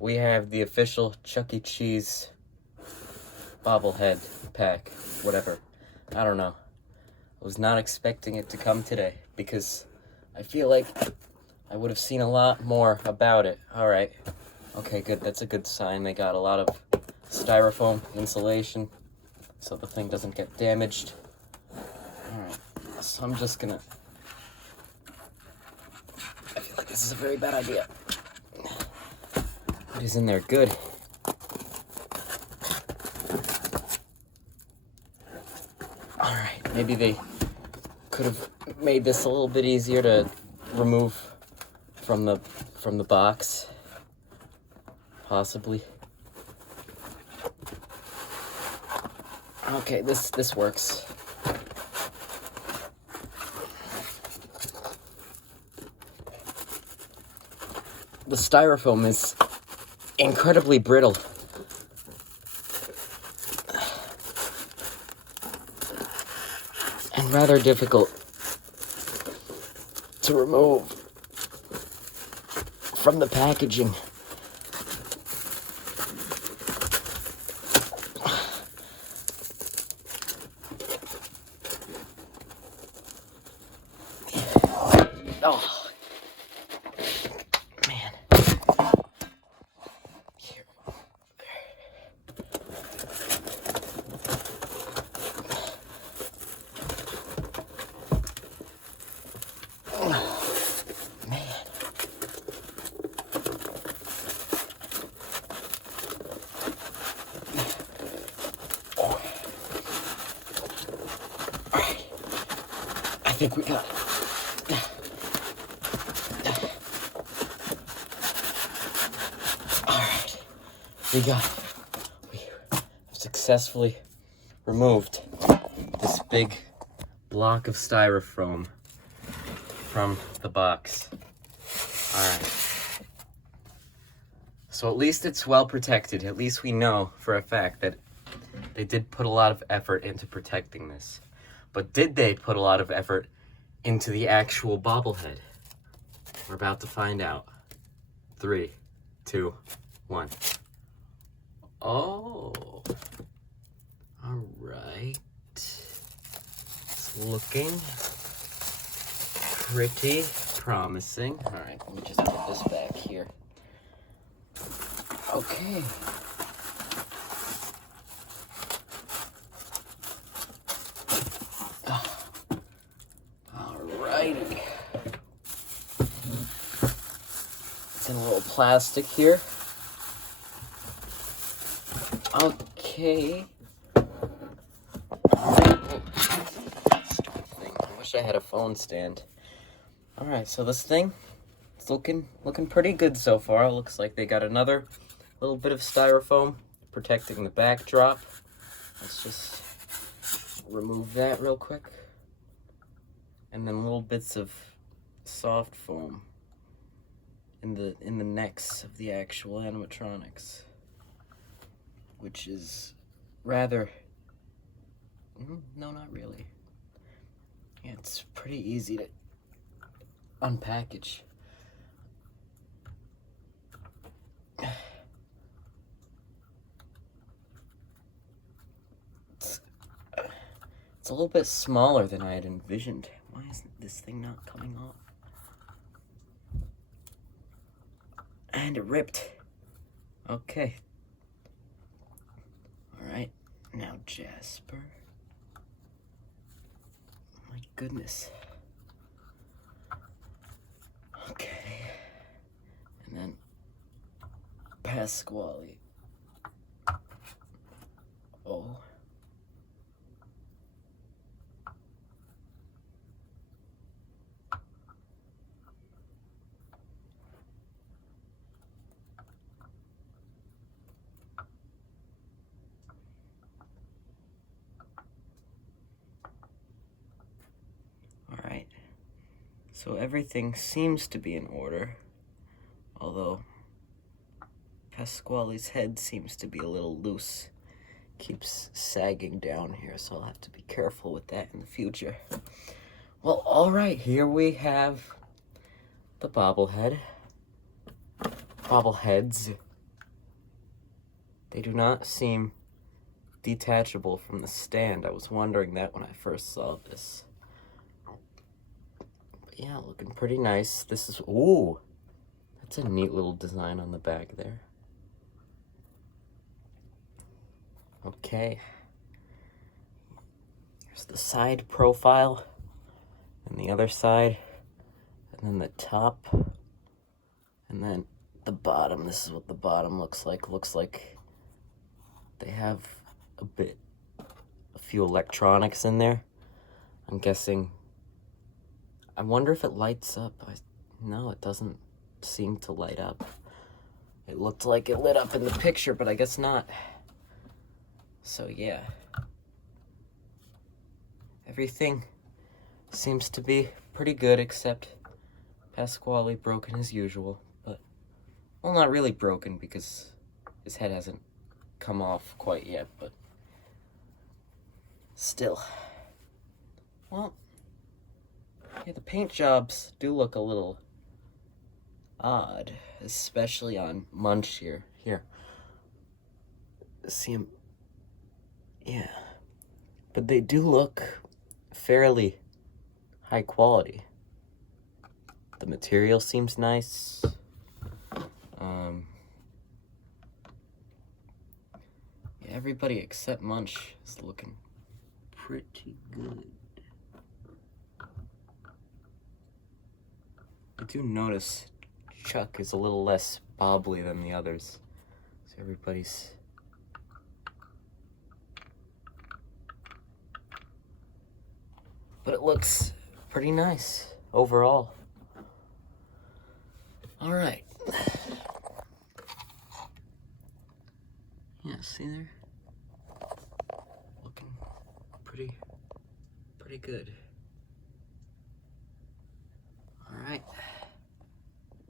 we have the official Chuck E. Cheese bobblehead pack, whatever. I don't know. I was not expecting it to come today because I feel like I would have seen a lot more about it. All right. Okay, good. That's a good sign. They got a lot of styrofoam insulation so the thing doesn't get damaged. All right. So I'm just gonna... I feel like this is a very bad idea. What is in there? Good. All right. Maybe they could have made this a little bit easier to remove from the box. Possibly. Okay, this works. The styrofoam is incredibly brittle. And rather difficult to remove from the packaging. Oh, man. Here. Man. All right. I think we got it. We got it. We have successfully removed this big block of styrofoam from the box. Alright. So at least it's well protected. At least we know for a fact that they did put a lot of effort into protecting this. But did they put a lot of effort into the actual bobblehead? We're about to find out. 3, 2, 1. Oh, all right. It's looking pretty promising. All right, let me just put this back here. Okay. All righty. It's in a little plastic here. Okay. Stupid thing. I wish I had a phone stand. Alright, so this thing, it's looking pretty good so far. It looks like they got another little bit of styrofoam protecting the backdrop. Let's just remove that real quick. And then little bits of soft foam in the necks of the actual animatronics, which is rather, no, not really. Yeah, it's pretty easy to unpackage. It's a little bit smaller than I had envisioned. Why isn't this thing not coming off? And it ripped. Okay. Alright, now Jasper. My goodness. Okay. And then Pasquale. Oh. Alright, so everything seems to be in order, although Pasquale's head seems to be a little loose. Keeps sagging down here, so I'll have to be careful with that in the future. Well, alright, here we have the bobblehead. Bobbleheads. They do not seem detachable from the stand. I was wondering that when I first saw this. But yeah, looking pretty nice. This is, ooh, that's a neat little design on the back there. Okay. Here's the side profile, and the other side, and then the top, and then the bottom. This is what the bottom looks like. Looks like they have a few electronics in there. I'm guessing, I wonder if it lights up. No, it doesn't seem to light up. It looked like it lit up in the picture, but I guess not. So yeah, everything seems to be pretty good, except Pasquale broken as usual. But, well, not really broken because his head hasn't come off quite yet, but still. Well, yeah, the paint jobs do look a little odd, especially on Munch here. Here. See him? Yeah. But they do look fairly high quality. The material seems nice. Yeah, everybody except Munch is looking pretty good. I do notice Chuck is a little less bobbly than the others. So everybody's... But it looks pretty nice overall. All right. Yeah, see there? Looking pretty good.